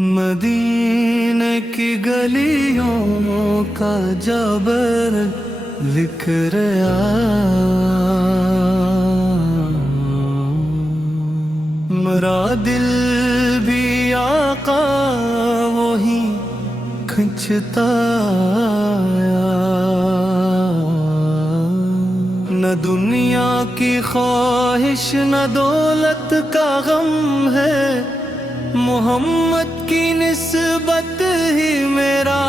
مدینے کی گلیوں کا جابر لکھ رہا، میرا دل بھی آقا وہی کھنچتا آیا، نہ دنیا کی خواہش نہ دولت کا غم ہے، محمد کی نسبت ہی میرا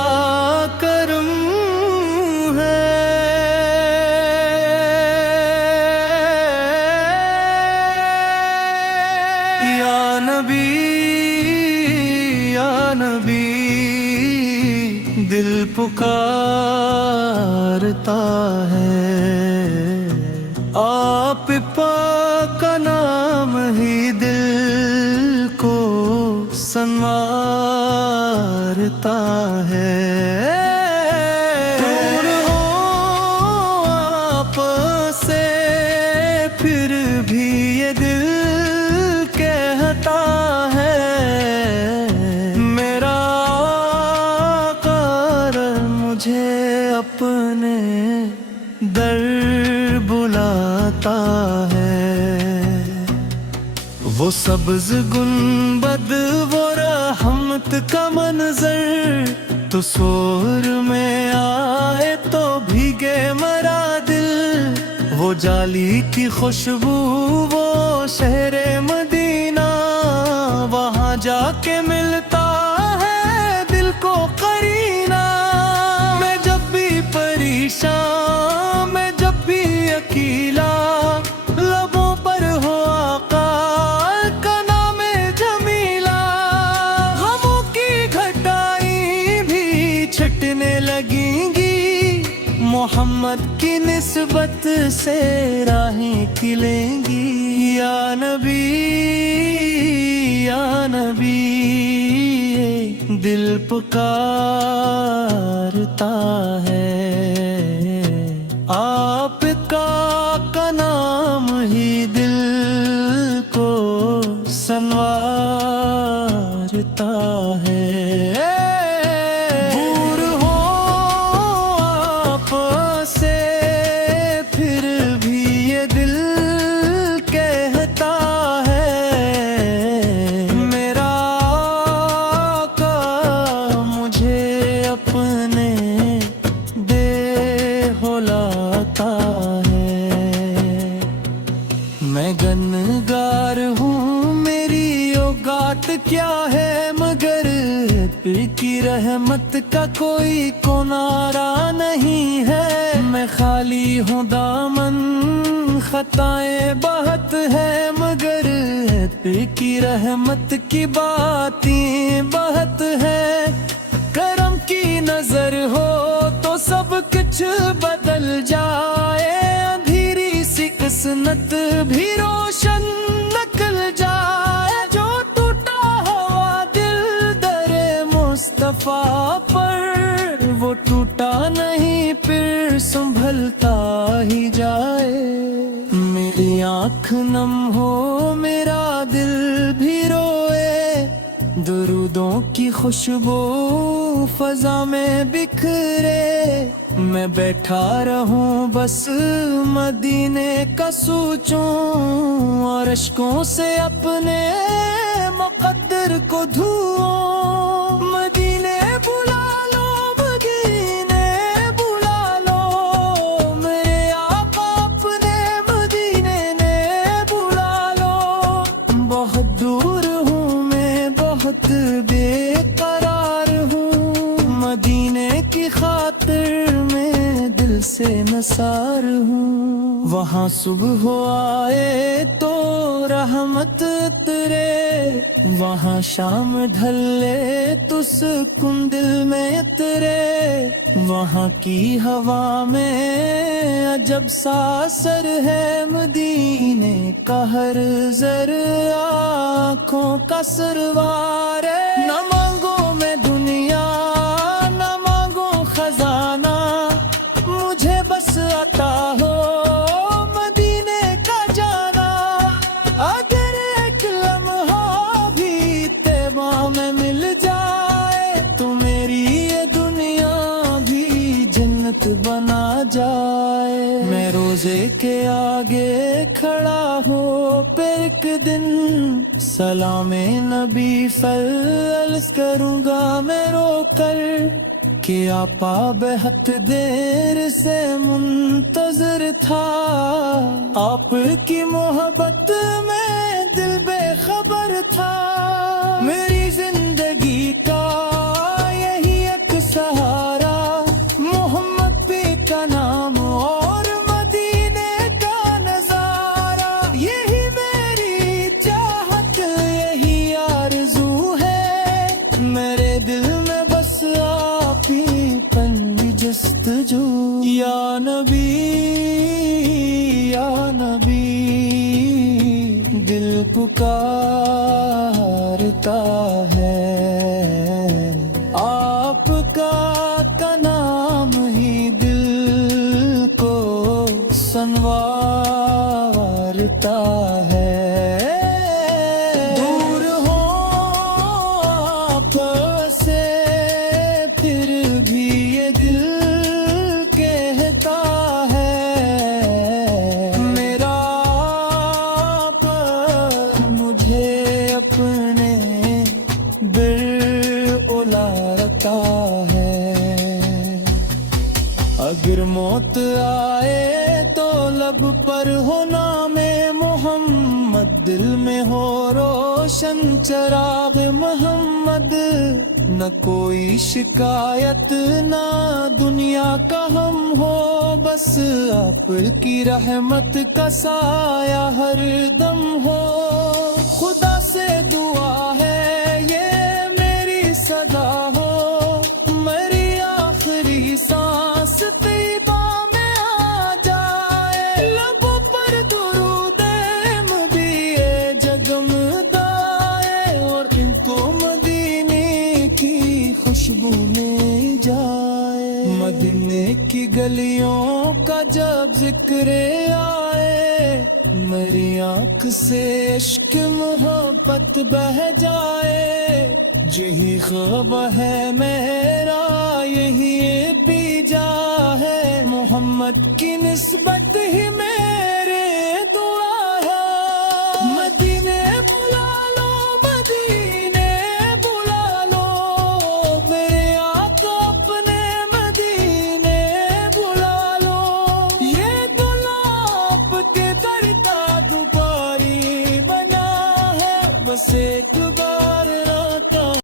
کرم ہے۔ یا نبی دل پکارتا ہے، آپ پاک کا نام ہی دل کو سنوارتا ہے۔ دور ہو آپ سے پھر بھی یہ دل کہتا ہے، میرا آقا مجھے اپنے در بلاتا ہے۔ وہ سبز گنبد وہ رحمت کا منظر، تو سور میں آئے تو بھیگے مرا دل، وہ جالی کی خوشبو وہ شہر مدینہ، وہاں جا کے ملتا ہے دل کو قرینہ۔ میں جب بھی پریشان، میں جب بھی اکیلا، لبوں پر ہو آقا کا نام جمیلہ، غموں کی گھٹائیں بھی چھٹنے لگیں گی، محمد کی نسبت سے راہیں کھلیں گی۔ یا نبی دل پکارتا ہے، آپ کا نام ہی دل کو سنوارتا ہے۔ دور ہو آپ سے پھر بھی یہ دل کہتا ہے، میرا آقا مجھے اپنے دے لاتا ہے۔ میں گنگار ہوں، میری اوقات کیا ہے، مگر پیر کی رحمت کا کوئی کنارہ نہیں ہے۔ میں خالی ہوں، دامن خطائیں بہت ہے، مگر پیر کی رحمت کی باتیں بہت ہے۔ کرم کی نظر ہو تو سب کچھ بدل جائے، اندھیری سی قسمت بھی روشن نکل جائے۔ جو ٹوٹا ہوا دل در مصطفیٰ پر، وہ ٹوٹا نہیں پھر سنبھلتا ہی جائے۔ میری آنکھ نم ہو میرا دل بھی روئے، درودوں کی خوشبو فضا میں بکھرے، میں بیٹھا رہوں بس مدینے کا سوچوں، اور اشکوں سے اپنے مقدر کو دھوؤں۔ مدینے بلا لو، مدینے بلا لو، میرے آقا اپنے مدینے نے بلا لو۔ بہت دور ہوں میں، بہت بے قرار ہوں، مدینے کی خاطر میں دل سے نثار ہوں۔ وہاں صبح آئے تو رحمت اترے، وہاں شام ڈھلے تو سکون دل میں اترے، وہاں کی ہوا میں عجب سا اثر ہے، مدینے کا ہر زر آنکھوں کا سروار ہے۔ نہ مانگو میں دنیا، نہ مانگو خزانہ، مجھے بس عطا ہو مدینے کا جانا۔ اگر ایک لمحہ بھی طیبہ میں مل جائے کھڑا ہو پہ ایک دن، سلام نبی فلس کروں گا میں رو کر، کہ آپا بہت دیر سے منتظر تھا، آپ کی محبت میں دل بے خبر تھا، میری زندگی کا یہی ایک سہارا، محمد پہ کا نام اور مدینے کا نظارہ، یہی میری چاہت یہی آرزو ہے، میرے دل میں بس آپ ہی پن جستجو، یا نبی یا نبی دل پکارتا ہے، آپ کا نام ہی دل کو سنوارتا ہے، دور ہو آپ سے پھر بھی یہ دل کہتا ہے، میرا آپ مجھے اپنے بر الاتا ہے، اگر موت آئے تو لب پر ہو نام محمد، دل میں ہو روشن چراغ محمد، نہ کوئی شکایت نہ دنیا کا ہم ہو، بس آپ کی رحمت کا سایہ ہر دم ہو، خدا سے دعا ہے یہ میری صدا ہو، میری آخری سانس طیبہ میں آ جائے، لبوں پر درود مدی جگمگائے، اور ان کو مدینے کی خوشبو میں جائے، مدینے کی گلیوں کا جب ذکر آئے، میری آنکھ سے عشق محبت بہ جائے، یہی خواب ہے میرا یہی بھی جا ہے، محمد کی نسبت ہی میں